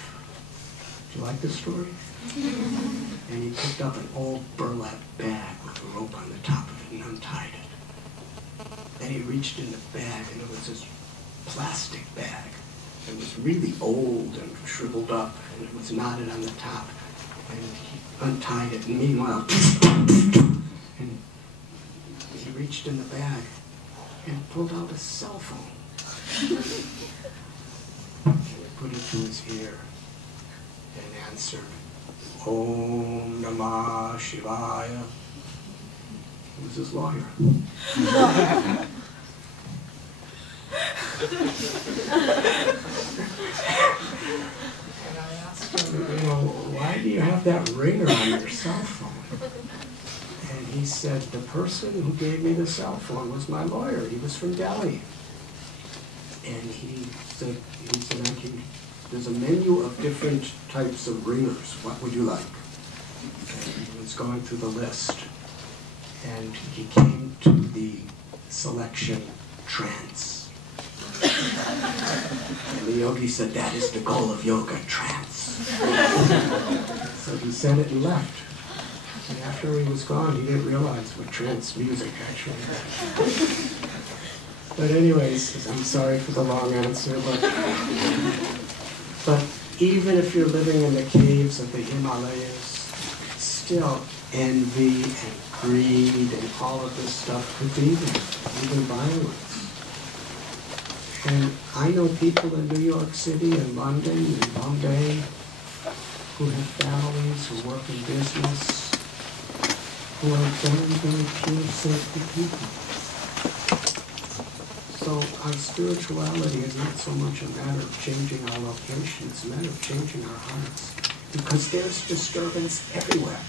Do you like this story? And he picked up an old burlap bag with a rope on the top of it and untied it. Then he reached in the bag, and it was this plastic bag. It was really old and shriveled up, and it was knotted on the top. And he untied it, and meanwhile, and he reached in the bag and pulled out a cell phone. And he put it to his ear and answered, Om Namah Shivaya. It was his lawyer. And I asked him, you know, why do you have that ringer on your cell phone? And he said, the person who gave me the cell phone was my lawyer. He was from Delhi. And he said, there's a menu of different types of ringers. What would you like? And he was going through the list. And he came to the selection trance. And the yogi said, that is the goal of yoga, trance. So he said it and left. And after he was gone, he didn't realize what trance music actually was. But anyways, I'm sorry for the long answer, but even if you're living in the caves of the Himalayas, still envy and greed and all of this stuff could be there, even violence. And I know people in New York City and London and Bombay who have families, who work in business, who are very, very pure, sacred people. So our spirituality is not so much a matter of changing our location, it's a matter of changing our hearts. Because there's disturbance everywhere.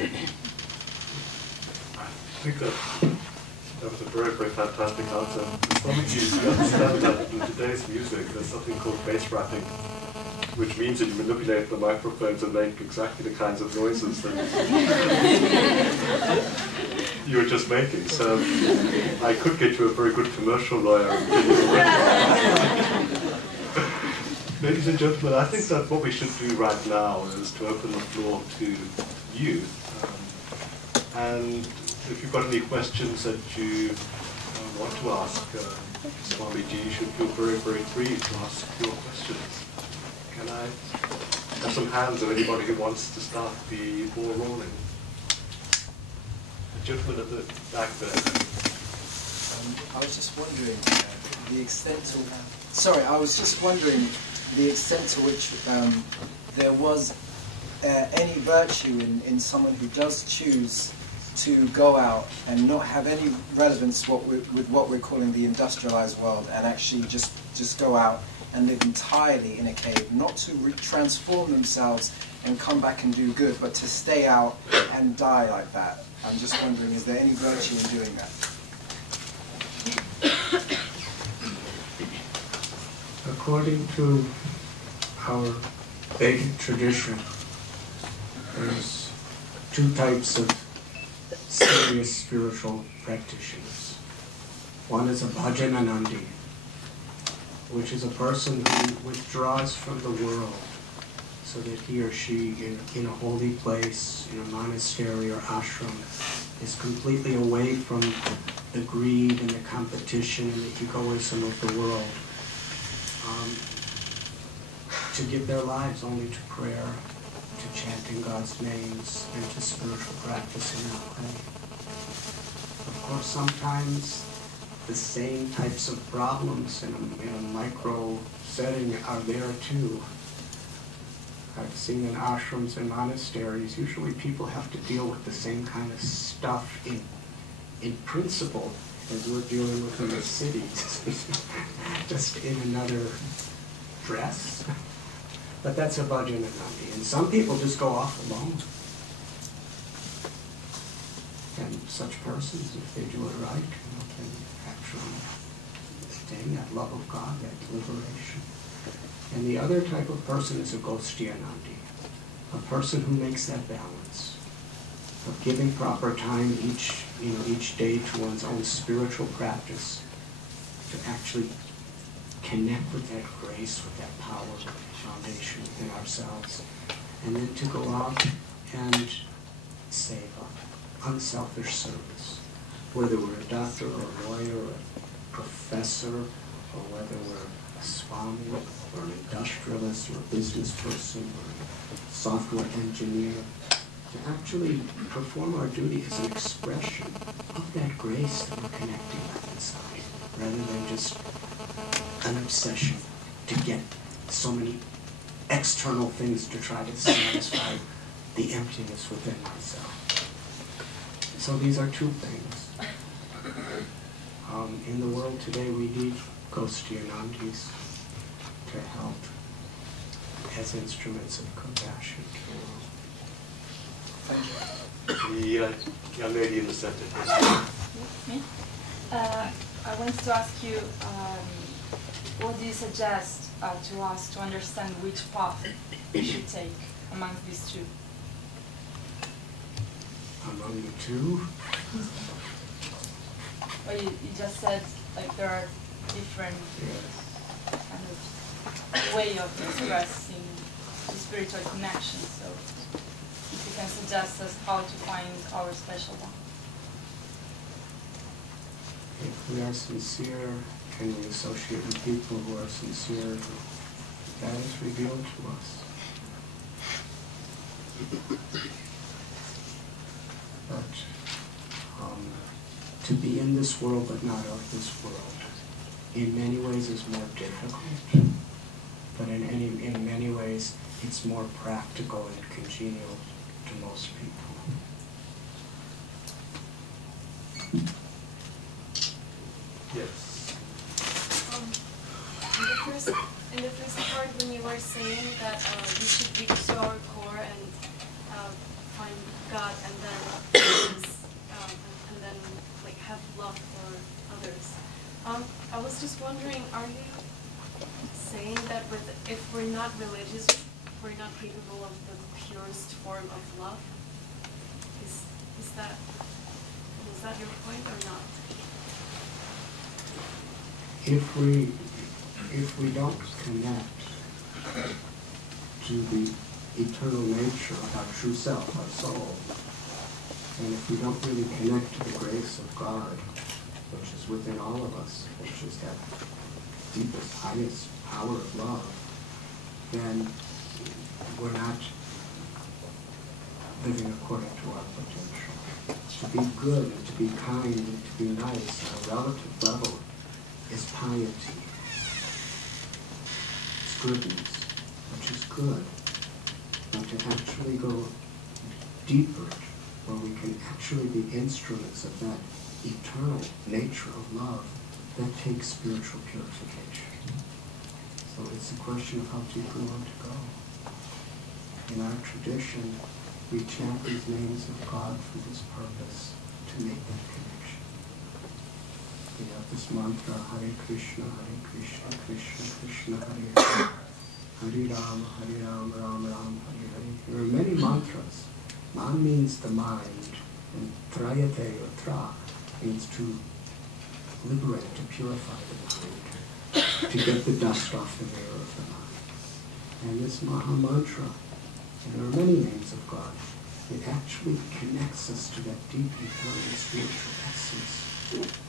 I think that was a very, very fantastic answer. Some of you understand that in today's music there's something called bass rapping, which means that you manipulate the microphone to make exactly the kinds of noises that you were just making. So I could get you a very good commercial lawyer and get you a Ladies and gentlemen, I think that what we should do right now is to open the floor to you. And if you've got any questions that you want to ask Swamiji, you should feel very, very free to ask your questions. Can I have some hands of anybody who wants to start the ball rolling? The gentleman at the back there. I was just wondering the extent to... Sorry, I was just wondering the extent to which there was any virtue in someone who does choose to go out and not have any relevance with what we're calling the industrialized world, and actually just go out and live entirely in a cave, not to transform themselves and come back and do good, but to stay out and die like that. I'm just wondering, is there any virtue in doing that? According to our Vedic tradition, there's two types of serious spiritual practitioners. One is a bhajananandi, which is a person who withdraws from the world so that he or she in a holy place, in a monastery or ashram, is completely away from the greed and the competition and the egoism of the world, to give their lives only to prayer, to chanting God's names, and to spiritual practice in that way. Of course, sometimes the same types of problems in a micro setting are there too. I've seen in ashrams and monasteries, usually people have to deal with the same kind of stuff in principle as we're dealing with in the cities, just in another dress. But that's a Vajananandi. And some people just go off alone. And such persons, if they do it right, can actually attain that love of God, that liberation. And the other type of person is a Gostiyanandi, a person who makes that balance of giving proper time each day to one's own spiritual practice, to actually connect with that grace, with that power, with that foundation within ourselves, and then to go out and seva, unselfish service, whether we're a doctor or a lawyer or a professor, or whether we're a swami or an industrialist or a business person or a software engineer, to actually perform our duty as an expression of that grace that we're connecting with inside, rather than just an obsession to get so many external things to try to satisfy the emptiness within myself. So these are two things. In the world today, we need Gostiyanandis to help as instruments of compassion. Thank you. The young lady in the center. Me? I wanted to ask you, what do you suggest to us to understand which path we should take among these two? Among the two? Well, you just said like there are different kind of way of expressing the spiritual connection. So if you can suggest us how to find our special one. If we are sincere and we associate with people who are sincere, that is revealed to us. But to be in this world but not of this world, in many ways is more difficult, but in many ways it's more practical and congenial to most people. Yes. In the first part, when you were saying that we should reach to our core and find God, and then like have love for others. I was just wondering, are you saying that if we're not religious, we're not capable of the purest form of love? Is that your point or not? If we don't connect to the eternal nature of our true self, our soul, and if we don't really connect to the grace of God, which is within all of us, which is that deepest, highest power of love, then we're not living according to our potential. To be good, and to be kind, and to be nice on a relative level is piety. It's goodness, which is good. But to actually go deeper, where we can actually be instruments of that eternal nature of love, that takes spiritual purification. So it's a question of how deep we want to go. In our tradition, we chant these names of God for this purpose, to make that connection. We have this mantra, Hare Krishna, Krishna Krishna, Hare Hare, Hare Rama, Rama Rama, Hare Hare. There are many mantras. Man means the mind, and Trayate or Tra means to liberate, to purify the mind. to get the dust off the mirror of the mind. And this Maha Mantra, and there are many names of God, it actually connects us to that deep, eternal spiritual essence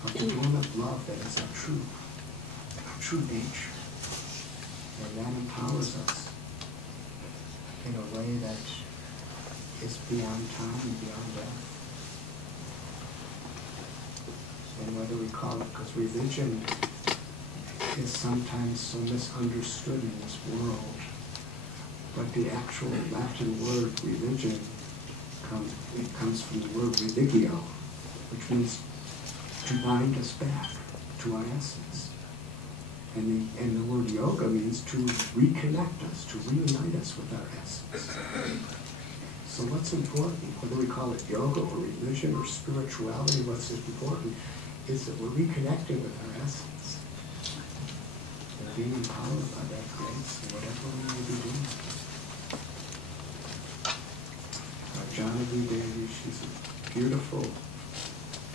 of the dormant love that is our true nature. And that empowers us in a way that is beyond time and beyond death. And whether we call it, because religion is sometimes so misunderstood in this world, but the actual Latin word religion comes from the word religio, which means to bind us back to our essence. And the word yoga means to reconnect us, to reunite us with our essence. So what's important, whether we call it yoga or religion or spirituality, what's important is that we're reconnecting with our essence and being empowered by that grace in whatever we may be doing. Janavi Devi, she's a beautiful,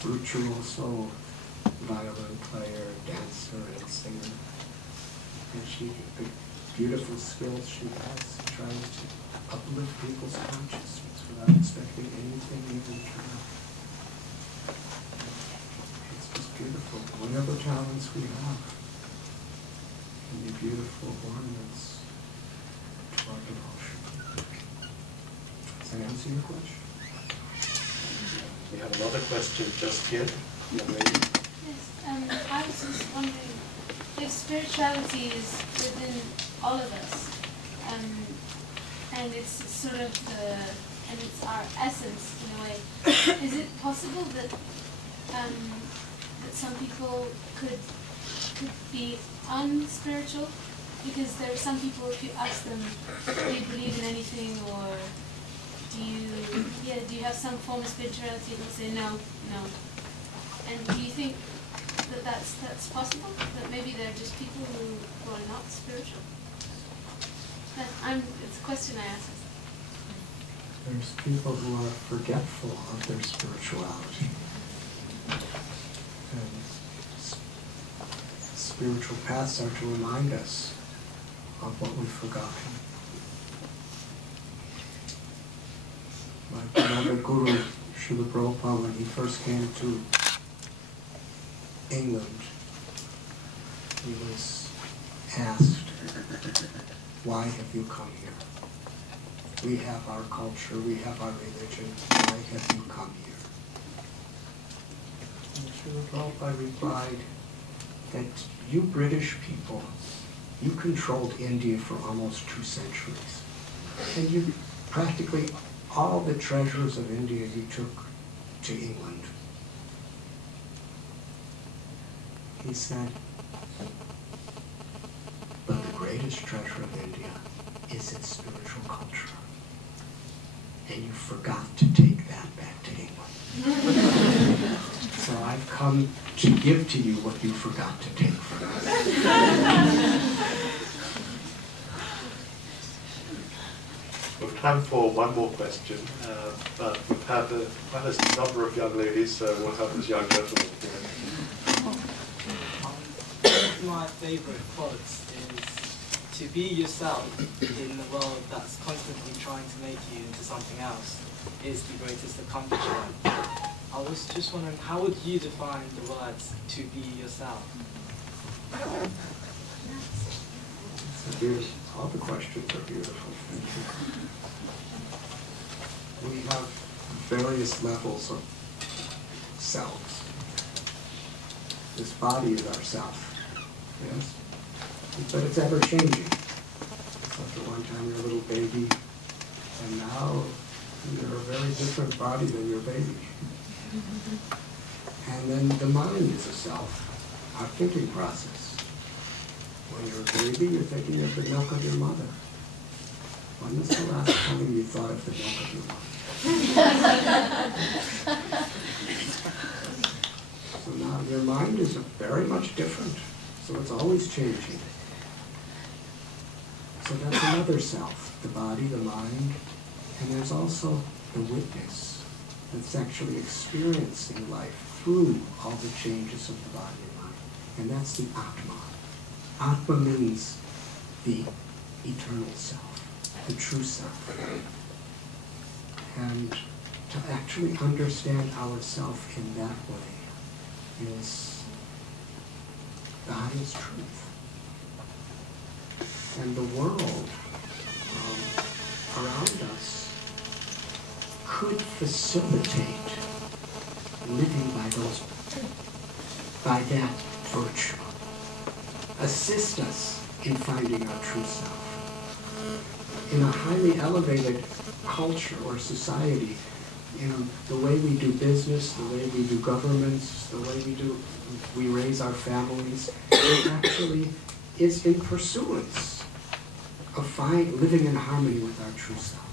virtuoso violin player, dancer, and singer. And the beautiful skills she has, trying to uplift people's consciousness without expecting anything in return. It's just beautiful. Whatever talents we have can be beautiful ornaments to our devotion. Does that answer your question? We have another question just here. Young lady. Yes, I was just wondering if spirituality is within all of us, and it's sort of and it's our essence in a way. Is it possible that that some people could be unspiritual? Because there are some people, if you ask them, do you believe in anything, or do you have some form of spirituality? They'll say no. And do you think that that's possible? That maybe they're just people who are not spiritual? It's a question I ask. There's people who are forgetful of their spirituality. And spiritual paths are to remind us of what we've forgotten. My beloved Guru, Srila Prabhupada, when he first came to England, he was asked, why have you come here? We have our culture, we have our religion, why have you come here? And Srila Prabhupada replied that you British people, you controlled India for almost 2 centuries. And you practically all the treasures of India you took to England. He said, but the greatest treasure of India is its spiritual culture. And you forgot to take that back to England. So I've come to give to you what you forgot to take from us. We have time for one more question, but we've had quite a number of young ladies, so we'll have this young gentleman here. One of my favorite quotes is to be yourself in the world that's constantly trying to make you into something else is the greatest accomplishment. I was just wondering, how would you define the words to be yourself? All the questions are beautiful. Thank you. We have various levels of selves. This body is our self, yes? But it's ever changing. So at one time you're a little baby, and now you're a very different body than your baby. And then the mind is a self, our thinking process. When you're a baby, you're thinking of the milk of your mother. When was the last time you thought of the milk of your mother? So now your mind is very much different. So it's always changing. So that's another self, the body, the mind. And there's also the witness that's actually experiencing life through all the changes of the body and mind. And that's the Atma. Atma means the eternal self, the true self. And to actually understand ourselves in that way is the highest truth. And the world around us could facilitate living by that virtue. Assist us in finding our true self. In a highly elevated culture or society, the way we do business, the way we do governments, the way we raise our families, it actually is in pursuance of living in harmony with our true self,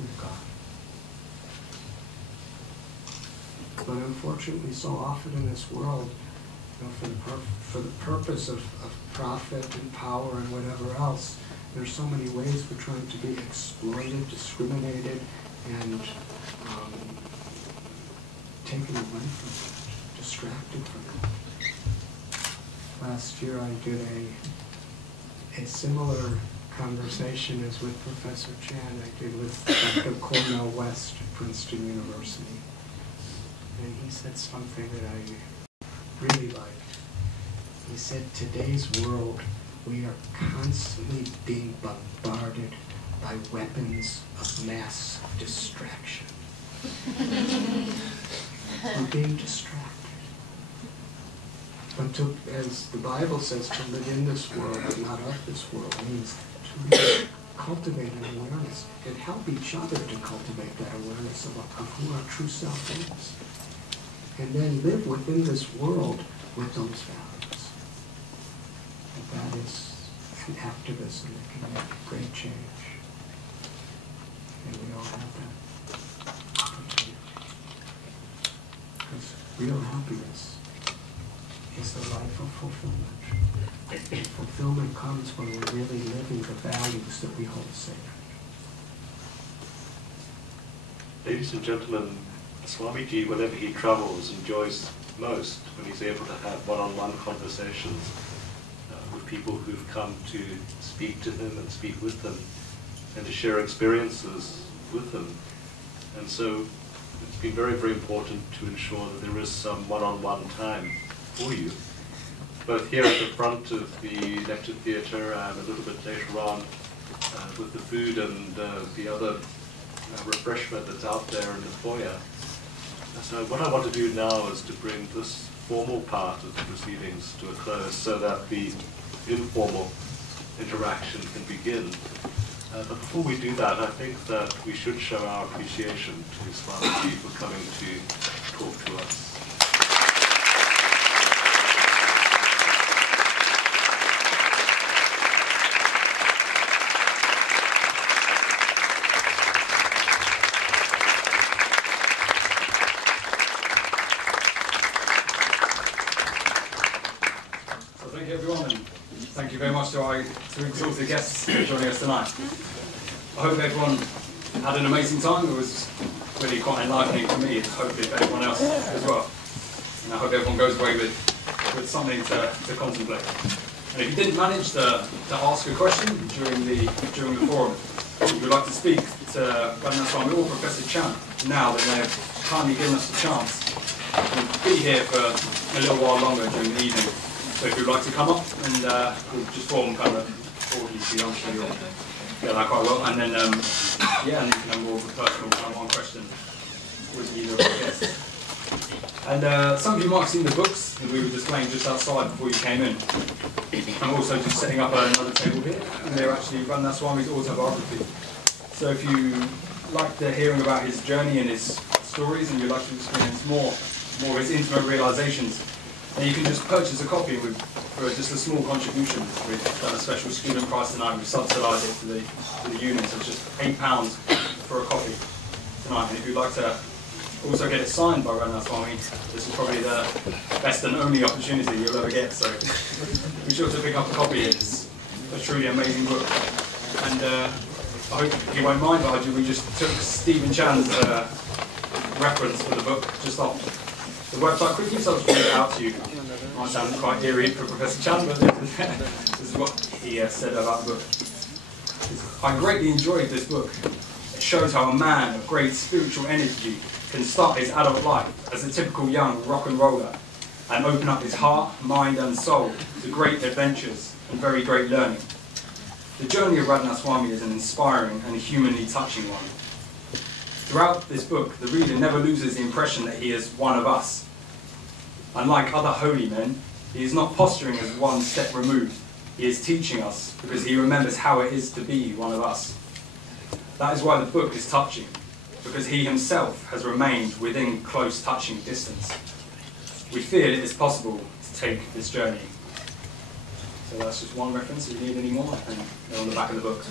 with God. But unfortunately, so often in this world, for the purpose of profit and power and whatever else, there's so many ways we're trying to be exploited, discriminated, and taken away from it, distracted from it. Last year I did a similar conversation as with Professor Chan. I did with Dr. Cornell West at Princeton University. And he said something that I really liked. He said, today's world, we are constantly being bombarded by weapons of mass distraction. We're being distracted. But as the Bible says, to live in this world but not of this world means to really cultivate an awareness and help each other to cultivate that awareness of who our true self is. And then live within this world with those values. And that is an activism that can make great change. And we all have that opportunity. Because real happiness is the life of fulfillment. Fulfillment comes when we're really living the values that we hold sacred. Ladies and gentlemen, Swamiji, whenever he travels, enjoys most when he's able to have one-on-one conversations with people who've come to speak to him and speak with them and to share experiences with them. And so it's been very, very important to ensure that there is some one-on-one time for you, both here at the front of the lecture theatre and a little bit later on with the food and the other refreshment that's out there in the foyer. So what I want to do now is to bring this formal part of the proceedings to a close so that the informal interaction can begin. But before we do that, I think that we should show our appreciation to Swamiji for coming to talk to us. Thank you very much to our two exalted guests joining us tonight. I hope everyone had an amazing time. It was really quite enlightening for me, hopefully for everyone else as well. And I hope everyone goes away with something to contemplate. And if you didn't manage to ask a question during the forum, if you would like to speak to Radhanath Swami or Professor Chan now, then they have kindly given us a chance. We'll be here for a little while longer during the evening. So if you'd like to come up and we'll just form kind of orderly, I'm sure you'll get that quite well. And then, yeah, and you can have more of a personal one-on-one question with either of our guests. And some of you might have seen the books that we were displaying just outside before you came in. I'm also just setting up another table here, and they're actually Radhanath Swami's autobiography. So if you like hearing about his journey and his stories, and you'd like to experience more of his intimate realizations, and you can just purchase a copy for just a small contribution. We've done a special student price tonight. We've subsidised it to the units. It's just £8 for a copy tonight. And if you'd like to also get it signed by Radhanath Swami, this is probably the best and only opportunity you'll ever get. So be sure to pick up a copy. It's a truly amazing book. And I hope you won't mind, but we just took Stephen Chan's reference for the book just off the website quickly, so I'll just read it out to you Might sound quite eerie for Professor Chan, but this is what he said about the book. I greatly enjoyed this book. It shows how a man of great spiritual energy can start his adult life as a typical young rock and roller and open up his heart, mind and soul to great adventures and very great learning. The journey of Radhanath Swami is an inspiring and humanly touching one. Throughout this book, the reader never loses the impression that he is one of us. Unlike other holy men, he is not posturing as one step removed. He is teaching us because he remembers how it is to be one of us. That is why the book is touching, because he himself has remained within close touching distance. We feel it is possible to take this journey. So that's just one reference. If you need any more, and they're on the back of the book.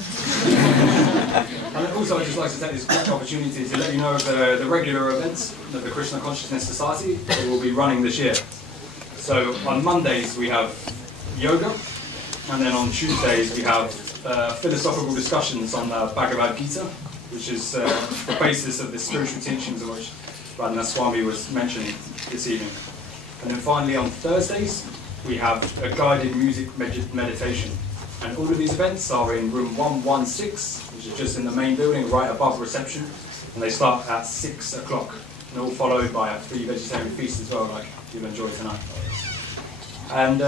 And also, I'd just like to take this quick opportunity to let you know of the regular events of the Krishna Consciousness Society that will be running this year. So on Mondays we have yoga, and then on Tuesdays we have philosophical discussions on the Bhagavad Gita, which is the basis of the spiritual teachings of which Radhanath Swami was mentioning this evening. And then finally on Thursdays, we have a guided music meditation. And all of these events are in room 116, which is just in the main building, right above reception. And they start at 6 o'clock. And all followed by a free vegetarian feast as well, like you'll enjoy tonight. And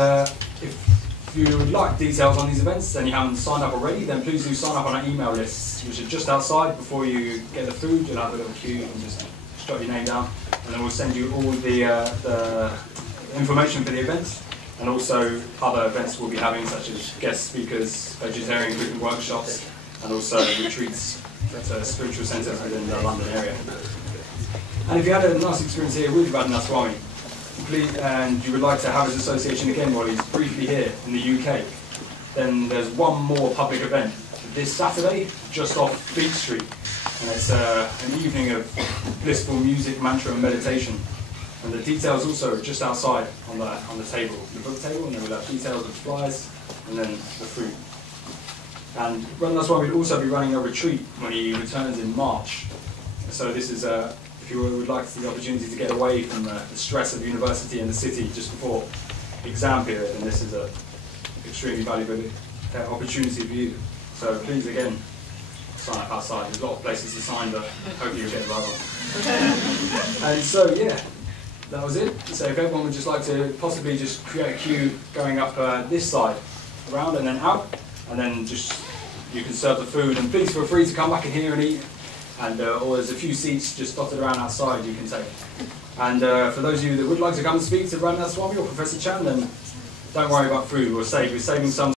if you would like details on these events and you haven't signed up already, then please do sign up on our email list, which is just outside. Before you get the food, you'll have a little queue and just jot your name down. And then we'll send you all the information for the events. And also other events we'll be having, such as guest speakers, vegetarian cooking workshops, and also retreats at spiritual centres within the London area. And if you had a nice experience here with Radhanath Swami, please, and you would like to have his association again while he's briefly here in the UK, then there's one more public event this Saturday, just off Fleet Street. And it's an evening of blissful music, mantra and meditation. And the details also are just outside on the table, the book table, and then we'll have details of flyers and then the food. And Radhanath Swami will also be running a retreat when he returns in March. So this is, if you would like the opportunity to get away from the stress of university and the city just before exam period, then this is an extremely valuable opportunity for you. So please, again, sign up outside. There's a lot of places to sign, but hopefully you'll get the right one. And so, yeah. That was it. So if everyone would just like to possibly just create a queue going up this side, around and then out, and then just you can serve the food. And please feel free to come back in here and eat. And or there's a few seats just dotted around outside you can take. And for those of you that would like to come and speak to Radhanath Swami or Professor Chan, then don't worry about food. We're saving some.